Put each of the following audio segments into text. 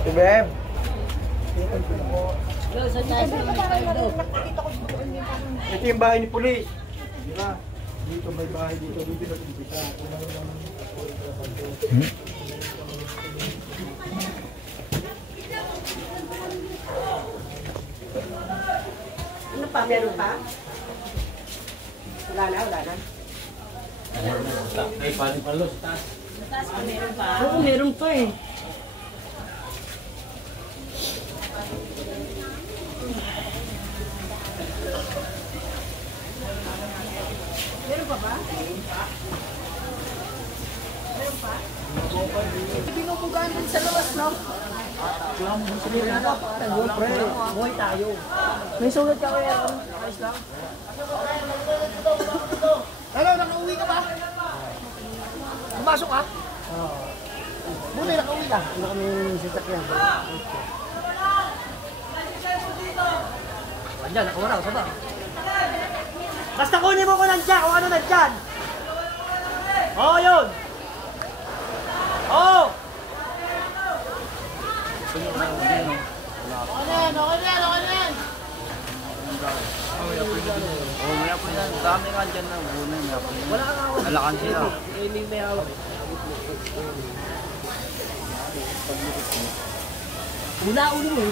Si Beb. Ito yung bahay ni Pulis. Di ba? Dito may bahay dito. Dito nag-umpisa. Ano pa? Meron pa? Wala na? Ay, paling palo. Taas pa meron pa? Oo, meron pa eh. Meron pa ba? Meron pa? Binubugaan din sa labas, no? Buhay tayo. May sulat ka kaya? Ayos lang. Hello, nakauwi ka ba? Pumasok ka? Oo. Buti nakauwi ka? Hindi kami sasakyan. Andiyan, nakawala ko sa ba? Basta kunin mo ko nandiyan kung ano nandiyan. Oo, yun. Oo. Okay na yan. Oh, may apoy na. Dami nga dyan na. Wala kang hawak. Alakan sila. Hindi may hawak. Uli mo.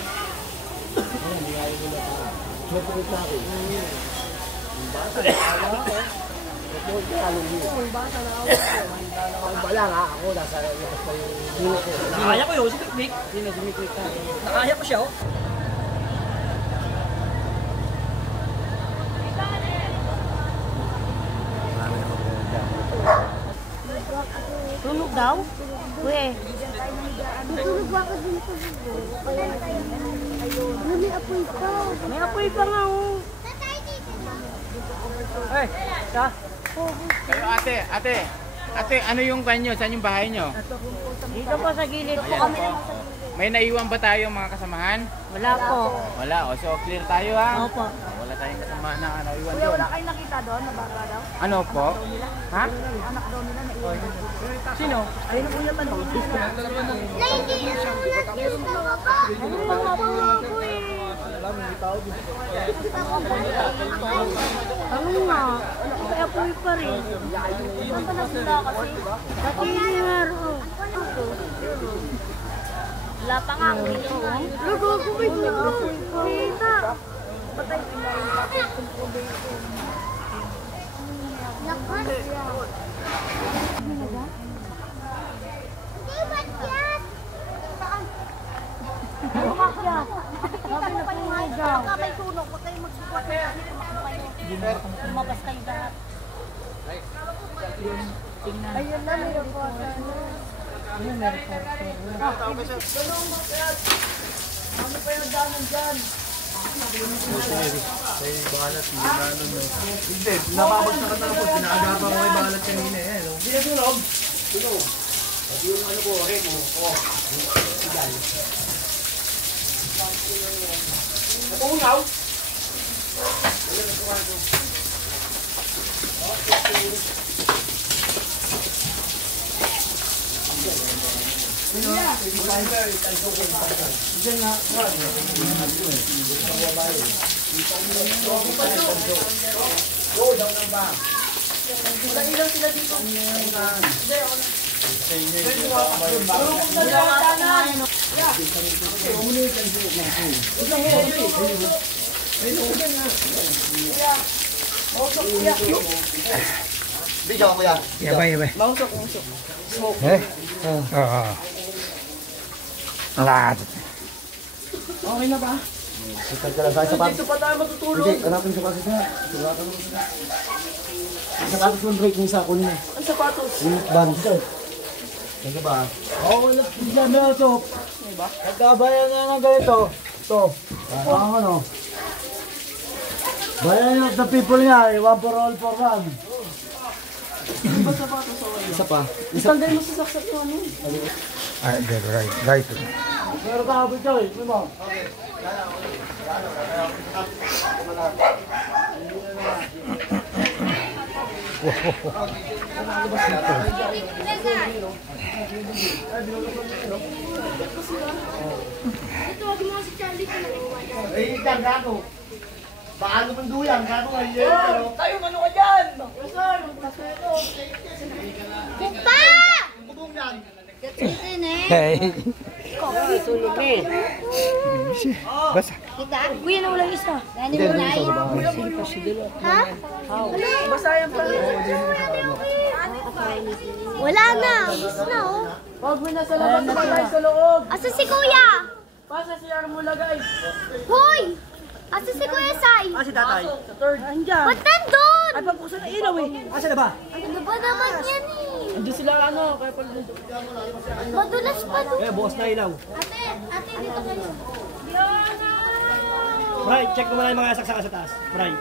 Mapulit na ako. Bata na ako. Bata na ako. Wala nga ako. Nasa labas pa yung... Nakaya ko yun. Si Mikmik. Sino si Mikmik na? Nakaya ko siya, oh. Tulog daw? Uwe. Tutulog ako dito dito. May apoy pa. May apoy pa nga, oh. Eh, sa? Pero ate, ano yung kanyo? Saan yung bahay nyo? Dito po sa gilid po. May naiwan ba tayo mga kasamahan? Wala po. Wala, o so clear tayo ha? Opo. Wala tayong kasamahan na naiwan Kuya, doon. wala kayong nakita doon na baka daw? Ano po? Ha? Anak daw nila na iwan. Sino? Ayun ang kuya tanong. Lady, meron mga po ako eh. Ano nga? May apoy pa rin. Saan pa nasula kasi? Sa kilingar, oh. Wala pa nga ang dito. Lugo ko may apoy pa. Kita. Patay sila yung kapit kung probeso. Lakas yan. Hindi ba't yan? Bumak yan. Sabi na panimaga. Baka may sunog. Huwag kayong magsukwat. Lumabas kayo lahat. Ayun na, may reporter. Ayun, may reporter. Ano pa yung danan dyan? May balat, hindi na ano no. Hindi, nababagsak ka tapos, pinaagapan ko may balat kanina eh. Hindi na sunog. Sunog. At yung ano ko, remo. Sigal. Napungaw. Ilang sila dito? Video ko yan. Yabay. Mausok. Eh? Oo. Lahat. Okay na ba? Itag ka lang sa sapatos. Dito pa tayo matutulog. Hindi, hanapin sa sapatos na. Sigurado mo sila. Yung sapatos mo break yung sako niya. Ang sapatos. Yung band. Ano ba? Oo, wala. Bigyan na ito. Nagkabayan niya ng ganito. Ito. Ano? Bayan of the people nga. One for all for one. Ano ba sapatos sa wala? Isa pa. Itanggal mo sa saksak ko ano? Ah, right. Pero kahabot ko eh. Ano? dyan, gago. Baka lumundo yan, gago nga yun. Pero... Tayo, ano ka dyan? Pupa! Bubong yan. Hey. Tulog eh. Basta. Kita? Kuya na walang isa. Hindi mo na yun. Ha? Basta yan pa. Wala na. Gusto na oh. Huwag mo na sa labas, patay sa loob. Asa si Kuya? Pasa si Armula, guys. Hoy! Asa si Kuya Sai? Si tatay. Sa third. Andiyan. Ba't nandun? Ay, pagkusan na ilaw eh. Asa na ba? Ano ba naman yan eh? Andiyan sila ano, kaya pag... Madulas pa doon. bukas na ilaw. Ate, dito kayo. Bray, check mo muna yung mga saksakan sa taas. Bray.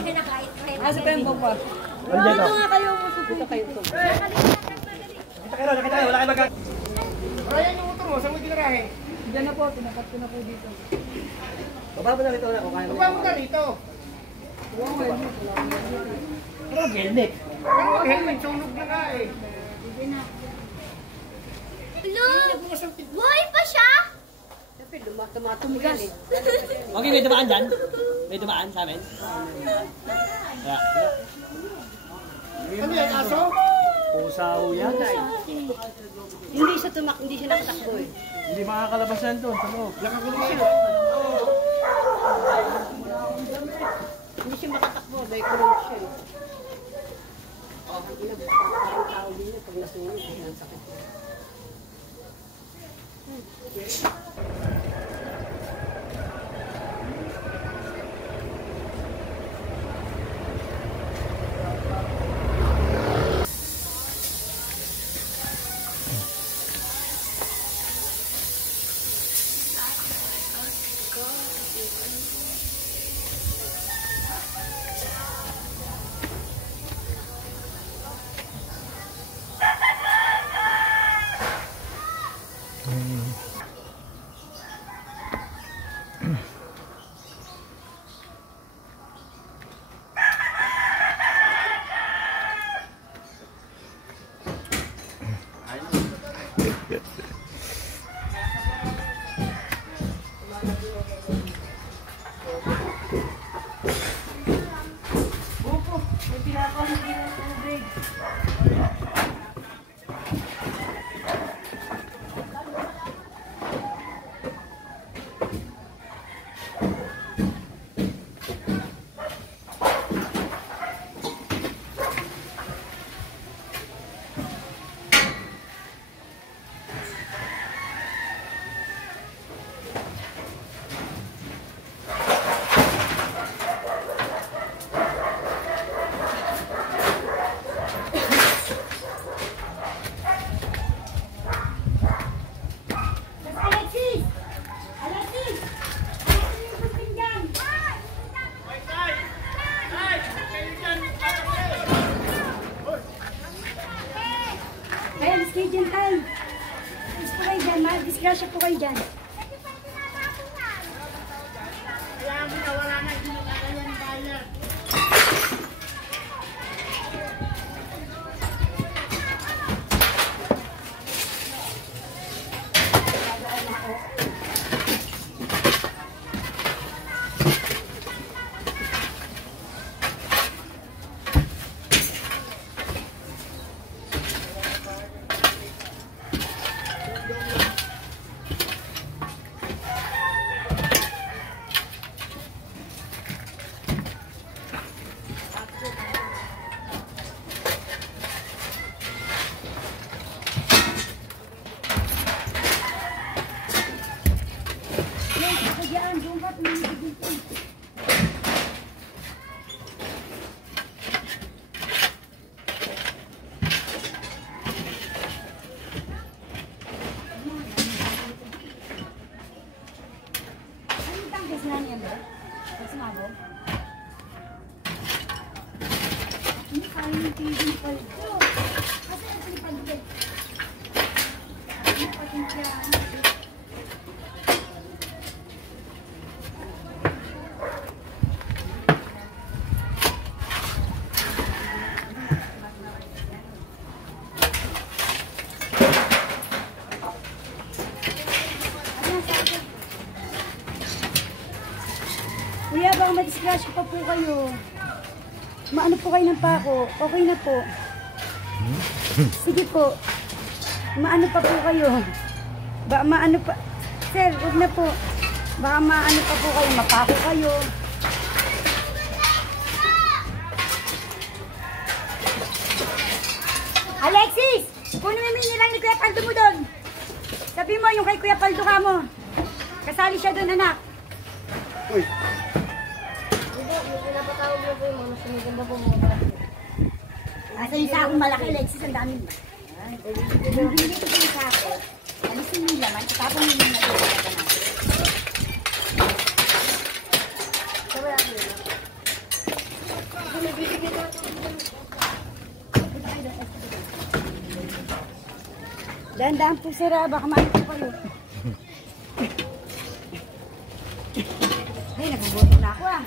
Nakait-try. Si Pembo pa. Dito nga kayo, dito kayo. Nakita kayo, wala kayo magka... Ryan yung motor mo, saan mo tinarahe? Diyan na po, tinapat ko na po dito. Baba mo na rito na, kung kaya mo. Baba mo na rito. Pero helmet. Pero helmet, sunog na nga eh. Hello? Buhay pa siya? Okay, may dumaan dyan? May dumaan sa amin? Yeah. Ano yan, aso? Pusaw yan. Hindi siya nakatakbo eh. Hindi makakalabas yan doon sa loob. Nakakulong siya. Hindi siya makatakbo, dahil kurong siya eh. Parang tao din niya pag nasunog, ang sakit. Disgrasya po kayo dyan. baka madisgrasya pa po kayo. Maano po kayo ng pako? Okay na po. Sige po. Maano pa po kayo? Baka maano pa. Sir, huwag na po. Baka maano pa po kayo. Mapako kayo. Alexis! Kunin mo yung minilang ni Kuya Paldo mo doon. Sabi mo yung kay Kuya Paldo ka mo. Kasali siya doon, anak. Uy. Yung pinapatawag mo po yung mga siniganda po mga. Asa yung sakong malaki, Alexis, ang daming ba? Bibili ko yung sako. Alisin yung laman, tapos yung nagagawa natin. Sabi natin yun. Dahan-dahan po sir, baka maano po kayo. Ay, nagugutom na ako ah.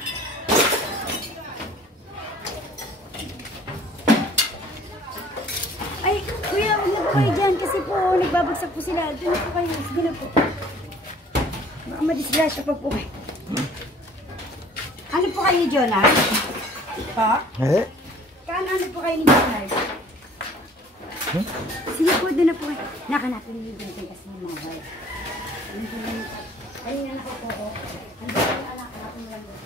Ay, kuya, huwag na po kayo dyan kasi po nagbabagsak po sila. Doon na po kayo, sige na po. Baka madisgrasya pa po kayo. Ano po kayo ni Jonah? Pa? Eh? Ano po kayo ni Jonah? Sige po, doon na po kayo. Nakanapin niyo doon kasi yung mga wala. Ayun na ako po. Ano po yung anak? Hanapin mo lang doon.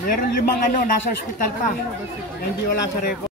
Meron 5 nasa ospital pa. Hindi wala sa record.